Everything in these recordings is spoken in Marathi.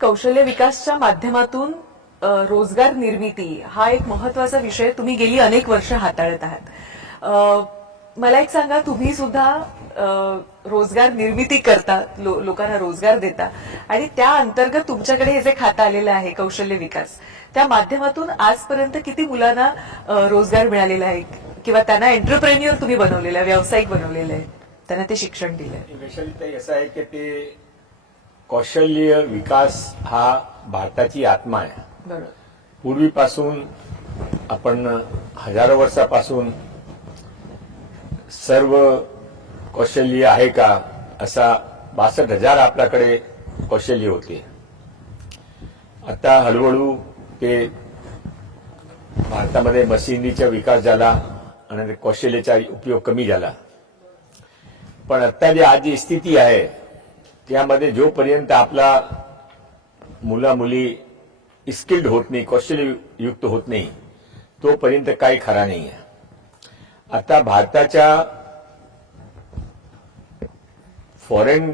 कौशल्य विकासच्या माध्यमातून रोजगार निर्मिती हा एक महत्त्वाचा विषय तुम्ही गेली अनेक वर्ष हाताळत आहात. मला एक सांगा तुम्ही सुद्धा रोजगार निर्मिती करता लो- लोकांना रोजगार देता आणि त्या अंतर्गत तुमच्याकडे हे जे खातं आलेलं आहे कौशल्य विकास त्या माध्यमातून आजपर्यंत किती मुलांना रोजगार मिळालेला आहे? किंवा त्यांना एंटरप्रेन्युअर तुम्ही बनवलेलं आहे व्यावसायिक बनवलेलं आहे त्यांना ते शिक्षण दिलंय? असं आहे की ते कौशल्य विकास हा भारताची आत्मा आहे. पूर्वीपासून आपण हजारो वर्षापासून सर्व कौशल्य आहे का असा बासष्ट हजार आपल्याकडे कौशल्य होते. आता हळूहळू ते भारतामध्ये मशिनरीचा विकास झाला आणि ते कौशल्याचा उपयोग कमी झाला. पण आता जी आज जी स्थिती आहे त्यामध्ये जोपर्यंत आपला मुला मुली स्किल्ड होत नाही कौशल्ययुक्त होत नाही तोपर्यंत काही खरा नाही आहे. आता भारताच्या फॉरेन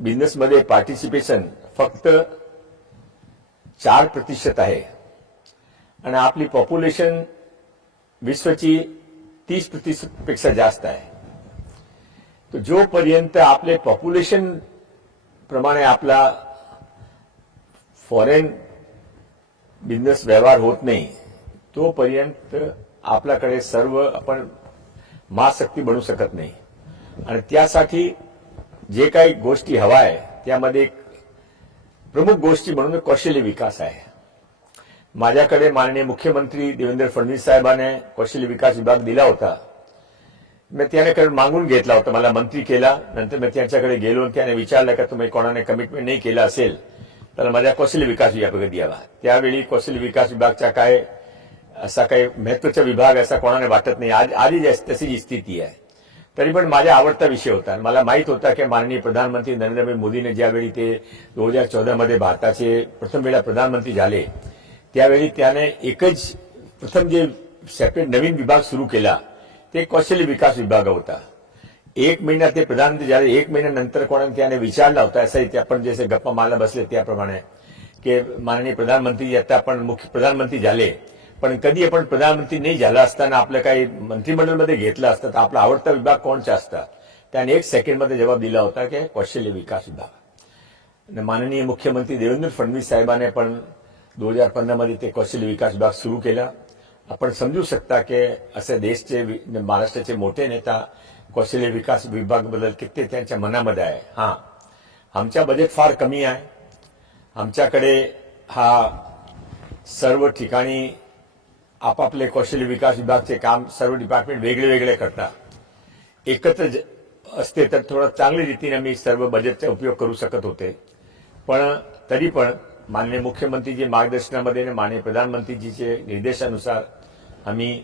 बिझनेसमध्ये पार्टिसिपेशन फक्त चार प्रतिशत आहे. आणि आपली पॉप्युलेशन विश्वची तीस प्रतिशतपेक्षा जास्त आहे. तर जोपर्यंत आपले पॉप्युलेशन प्रमाणे आपला फॉरेन बिझनेस व्यवहार होत नाही तोपर्यंत आपल्याकडे सर्व आपण महाशक्ती बनू शकत नाही. आणि त्यासाठी जे काही गोष्टी हवा आहे त्यामध्ये एक प्रमुख गोष्टी म्हणून कौशल्य विकास आहे. माझ्याकडे माननीय मुख्यमंत्री देवेंद्र फडणवीस साहेबांनी कौशल्य विकास विभाग दिला होता. मी त्याने मागून घेतला होता मला मंत्री केला नंतर मी त्यांच्याकडे गेलो आणि त्याने विचारलं का तुम्ही कोणाने कमिटमेंट नाही केलं असेल तर माझ्या कौशल्य विकास विभाग द्यावा. त्यावेळी कौशल्य विकास विभागचा काय असा काही महत्त्वाचा विभाग असा कोणाने वाटत नाही. आज आधी तशी जी स्थिती आहे. तरी पण माझा आवडता विषय होता मला माहीत होता की माननीय प्रधानमंत्री नरेंद्र मोदीने ज्यावेळी ते दोन हजार चौदामध्ये भारताचे प्रथम वेळा प्रधानमंत्री झाले त्यावेळी त्याने एकच प्रथम जे सेपरेट नवीन विभाग सुरू केला ते कौशल्य विकास विभाग होता. एक महिना ते प्रधानमंत्री झाले एक महिन्यानंतर कोणाने त्याने विचारला होता असंही ते आपण जसे गप्पा माला बसले त्याप्रमाणे की माननीय प्रधानमंत्री आता आपण मुख्य प्रधानमंत्री झाले पण कधी आपण प्रधानमंत्री नाही झाला असताना आपलं काही मंत्रिमंडळमध्ये घेतलं असतं तर आपला आवडता विभाग कोणचा असता? त्याने एक सेकंडमध्ये जबाब दिला होता की कौशल्य विकास विभाग. आणि माननीय मुख्यमंत्री देवेंद्र फडणवीस साहेबांनी पण दोन हजार पंधरामध्ये ते कौशल्य विकास विभाग सुरू केला. आपण समजू शकता की असे देशचे महाराष्ट्राचे मोठे नेता कौशल्य विकास विभागबद्दल किती त्यांच्या मनामध्ये आहे. हा. आमच्या बजेट फार कमी आहे. आमच्याकडे हा सर्व ठिकाणी आपापले कौशल्य विकास विभागचे काम सर्व डिपार्टमेंट वेगळे वेगळे करतात. एकत्र असते तर थोडं चांगल्या रीतीने मी सर्व बजेटचा उपयोग करू शकत होते. पण तरी पण माननीय मुख्यमंत्रीजी मार्गदर्शनामध्ये आणि माननीय प्रधानमंत्रीजीचे निर्देशानुसार आम्ही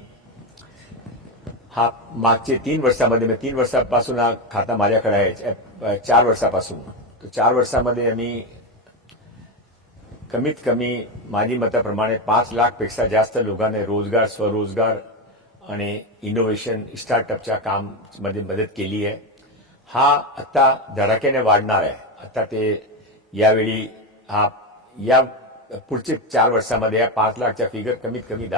हा मागचे तीन वर्षामध्ये म्हणजे तीन वर्षापासून हा खाता माझ्याकडे आहे चार वर्षापासून. तर चार वर्षामध्ये आम्ही कमीत कमी माझी मताप्रमाणे पाच लाखपेक्षा जास्त लोकांना रोजगार स्वरोजगार आणि इनोव्हेशन स्टार्टअपच्या काममध्ये मदत केली आहे. हा आत्ता धडाक्याने वाढणार आहे. आता ते यावेळी हा या पुढचे चार वर्षामध्ये या पाच लाखच्या फिगर कमीत कमी दहा